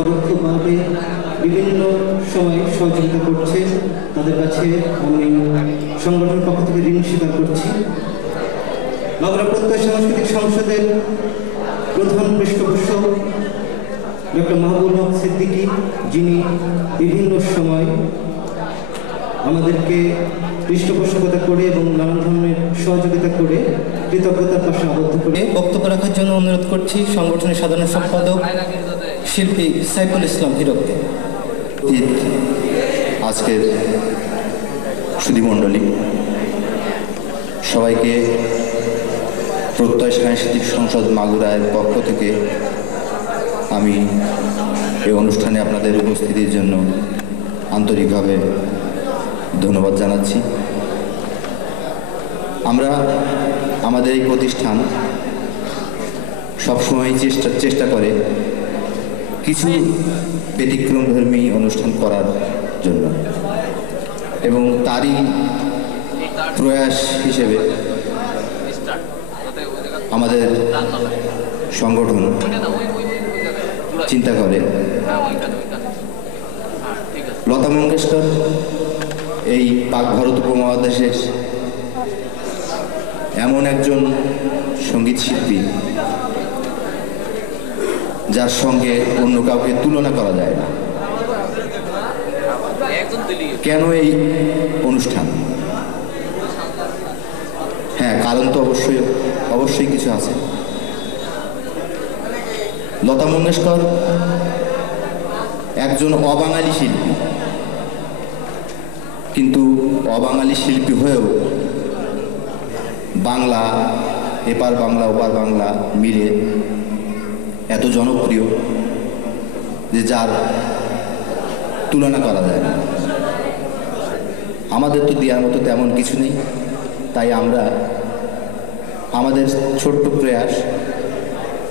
পরোক্ষভাবে বিভিন্ন সময় সহযোগিতা করছে, তাদের কাছে আমি সংগঠনের পক্ষ থেকে ঋণ স্বীকার করছি। মাগুরা প্রত্যয় সাংস্কৃতিক সংসদের প্রধান পৃষ্ঠপোষক ডক্টর মাহবুবুল হক সিদ্দিকী, যিনি বিভিন্ন সময় আমাদেরকে পৃষ্ঠপোষকতা করে এবং নানা ধরনের সহযোগিতা করে কৃতজ্ঞতার পাশে আবদ্ধ করে বক্তব্য রাখার জন্য অনুরোধ করছি সংগঠনের সাধারণ সম্পাদক শিল্পী সাইফুল ইসলাম হিরককে। আজকের সুধীমণ্ডলী সবাইকে প্রত্যয় সাংস্কৃতিক সংসদ মাগুরার পক্ষ থেকে আমি এই অনুষ্ঠানে আপনাদের উপস্থিতির জন্য আন্তরিকভাবে ধন্যবাদ জানাচ্ছি। আমরা আমাদের এই প্রতিষ্ঠান সবসময় চেষ্টা করে কিছু ব্যতিক্রমধর্মী অনুষ্ঠান করার জন্য, এবং তারই প্রয়াস হিসেবে আমাদের সংগঠন চিন্তা করে লতা মঙ্গেশকর এই পাক ভারত উপমহাদেশের এমন একজন সঙ্গীত শিল্পী যার সঙ্গে অন্য কাউকে তুলনা করা যায় না। কেন এই অনুষ্ঠান? হ্যাঁ, কারণ তো অবশ্যই কিছু আছে। লতা মঙ্গেশকর একজন অবাঙালি শিল্পী, কিন্তু অবাঙালি শিল্পী হয়েও বাংলা, এপার বাংলা ওপার বাংলা মিলে এত জনপ্রিয় যে যার তুলনা করা যায় না। আমাদের তো দেওয়ার মতো তেমন কিছু নেই, তাই আমরা আমাদের ছোট্ট প্রয়াস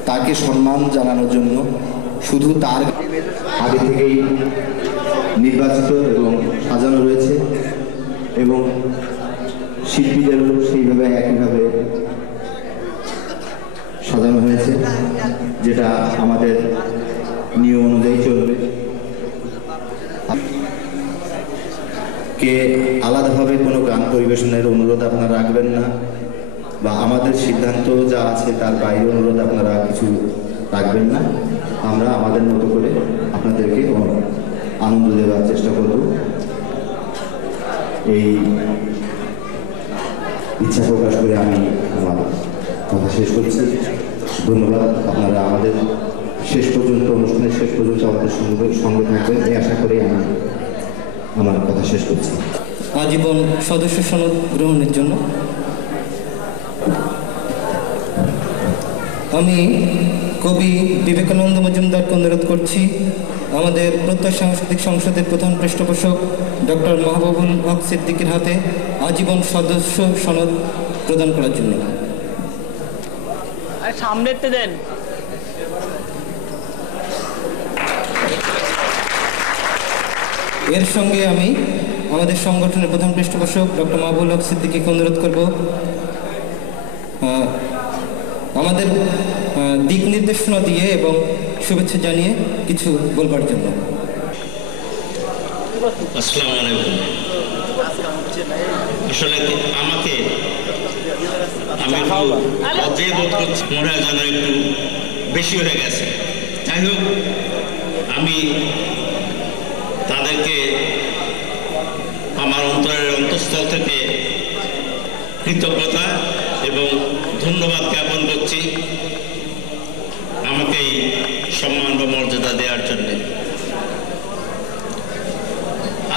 তাকে সম্মান জানানোর জন্য শুধু তার আগে থেকেই নির্বাচিত এবং সাজানো রয়েছে, এবং শিল্পীদেরও সেইভাবে একইভাবে সাজানো হয়েছে, যেটা আমাদের নিয়ম অনুযায়ী চলবে। কে আলাদাভাবে কোনো গান পরিবেশনের অনুরোধ আপনারা রাখবেন না, বা আমাদের সিদ্ধান্ত যা আছে তার বাইরে অনুরোধ আপনারা কিছু রাখবেন না। আমরা আমাদের মতো করে আপনাদেরকে আনন্দ দেওয়ার চেষ্টা করব। এই ইচ্ছা প্রকাশ করে আমি আমার কথা শেষ করছি। ধন্যবাদ। আপনারা আমাদের শেষ পর্যন্ত, অনুষ্ঠানের শেষ পর্যন্ত আমাদের সঙ্গে থাকবেন এই আশা করে আমি আমার কথা শেষ করছি। আজীবন সদস্য সনদ গ্রহণের জন্য আমি কবি বিবেকানন্দ মজুমদারকে অনুরোধ করছি আমাদের প্রত্যয় সাংস্কৃতিক সংসদের প্রধান পৃষ্ঠপোষক ডক্টর মাহবুবুল হক সিদ্দিকীর হাতে আজীবন সদস্য সনদ প্রদান করার জন্য। সামনে দেন। এর সঙ্গে আমি আমাদের সংগঠনের প্রধান পৃষ্ঠপোষক ডক্টর মাহবুবুল হক সিদ্দিকীকে অনুরোধ করব আমাদের দিক নির্দেশনা দিয়ে এবং শুভেচ্ছা জানিয়ে কিছু বলবার জন্য। আসসালামু আলাইকুম। আসলে আমি অজয় বোধ করছি, মনে হয় যেন একটু বেশি হয়ে গেছে। যাই হোক, আমি তাদেরকে আমার অন্তঃস্থল থেকে কৃতজ্ঞতা এবং ধন্যবাদ জ্ঞাপন করছি আমাকে এই সম্মান বা মর্যাদা দেওয়ার জন্য।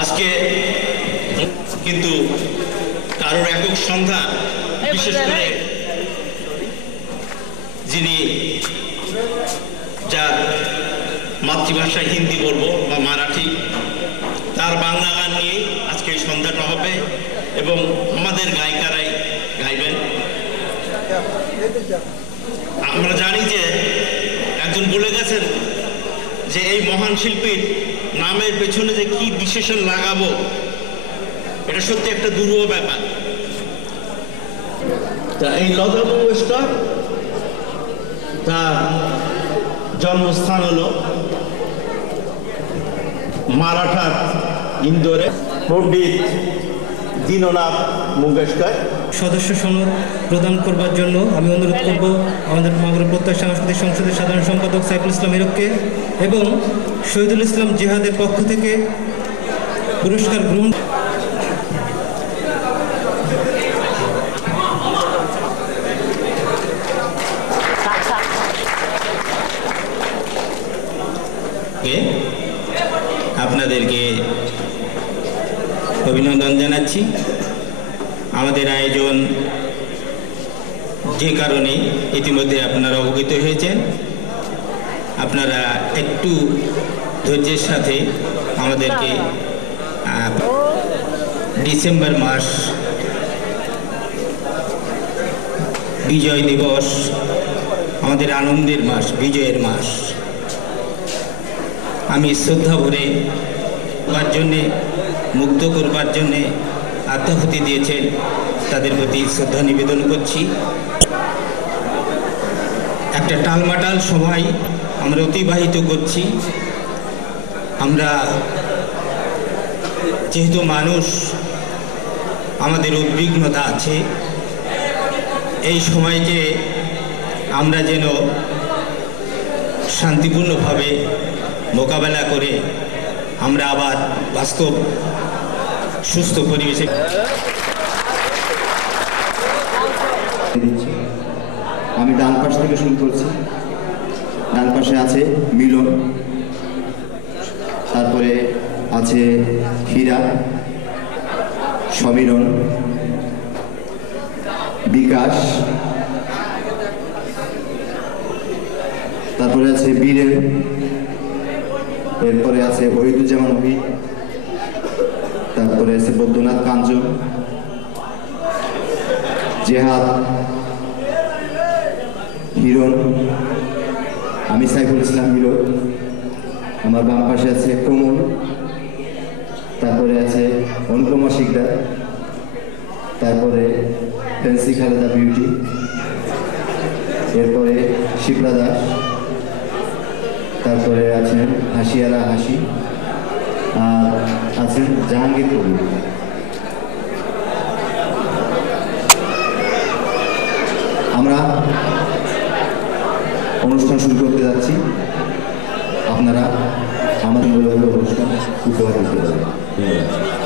আজকে কিন্তু কারোর একক সন্ধ্যা, বিশেষ করে যিনি যার মাতৃভাষা হিন্দি বলবো বা মারাঠি, তার বাংলা গান নিয়ে আজকে এই সন্ধ্যাটা হবে এবং আমাদের গায়িকারাই গাইবেন। আমরা জানি যে একজন বলে গেছেন যে এই মহান শিল্পীর নামের পেছনে যে কি বিশেষণ লাগাবো, এটা সত্যি একটা দুরূহ ব্যাপার। তা এই লতা মঙ্গেশকর, তার জন্মস্থান হলো মারাঠার ইন্দোরে পণ্ডিত দীননাথ মঙ্গেশকর। সদস্য সনদ প্রদান করবার জন্য আমি অনুরোধ করব আমাদের মাগুরা প্রত্যয় সাংস্কৃতিক সংসদের সাধারণ সম্পাদক সাইফুল ইসলাম হিরককে এবং শহীদুল ইসলাম জিহাদের পক্ষ থেকে পুরস্কার গ্রহণ। আপনাদেরকে অভিনন্দন জানাচ্ছি। আমাদের আয়োজন যে কারণে ইতিমধ্যে আপনারা অবগত হয়েছেন, আপনারা একটু ধৈর্যের সাথে আমাদেরকে ডিসেম্বর মাস বিজয় দিবস, আমাদের আনন্দের মাস, বিজয়ের মাস, আমি শ্রদ্ধা ভরে করবার জন্যে, মুগ্ধ করবার জন্যে আত্মাহুতি দিয়েছেন, তাদের প্রতি শ্রদ্ধা নিবেদন করছি। একটা টালমাটাল সময় আমরা অতিবাহিত করছি। আমরা যেহেতু মানুষ, আমাদের উদ্বিগ্নতা আছে, এই সময়কে আমরা যেন শান্তিপূর্ণভাবে মোকাবেলা করে আমরা আবার বাস্তব সুস্থ পরিবেশে। আমি ডান পাশ থেকে শুরু করছি। ডান পাশে আছে মিলন, তারপরে আছে হীরা, সমীরণ, বিকাশ, তারপরে আছে বীরেন, এরপরে আছে ওহিদুজ্জামান ওহিদ, তারপরে আছে বৈদ্যনাথ কাঞ্চন, জেহাদ, হিরণ, আমি সাইফুল ইসলাম হিরো, আমার বাম পাশে আছে কোমল, তারপরে আছে অনুপমা শিকদার, তারপরে ফেন্সি খালেদা বিউটি, এরপরে শিপ্রা দাস, তারপরে আছেন হাসিয়ারা হাসি, আর আছেন জাহাঙ্গীর কবির। আমরা অনুষ্ঠান শুরু করতে যাচ্ছি। আপনারা আমাদের অনুষ্ঠান উপহার দিতে পারেন। ধন্যবাদ।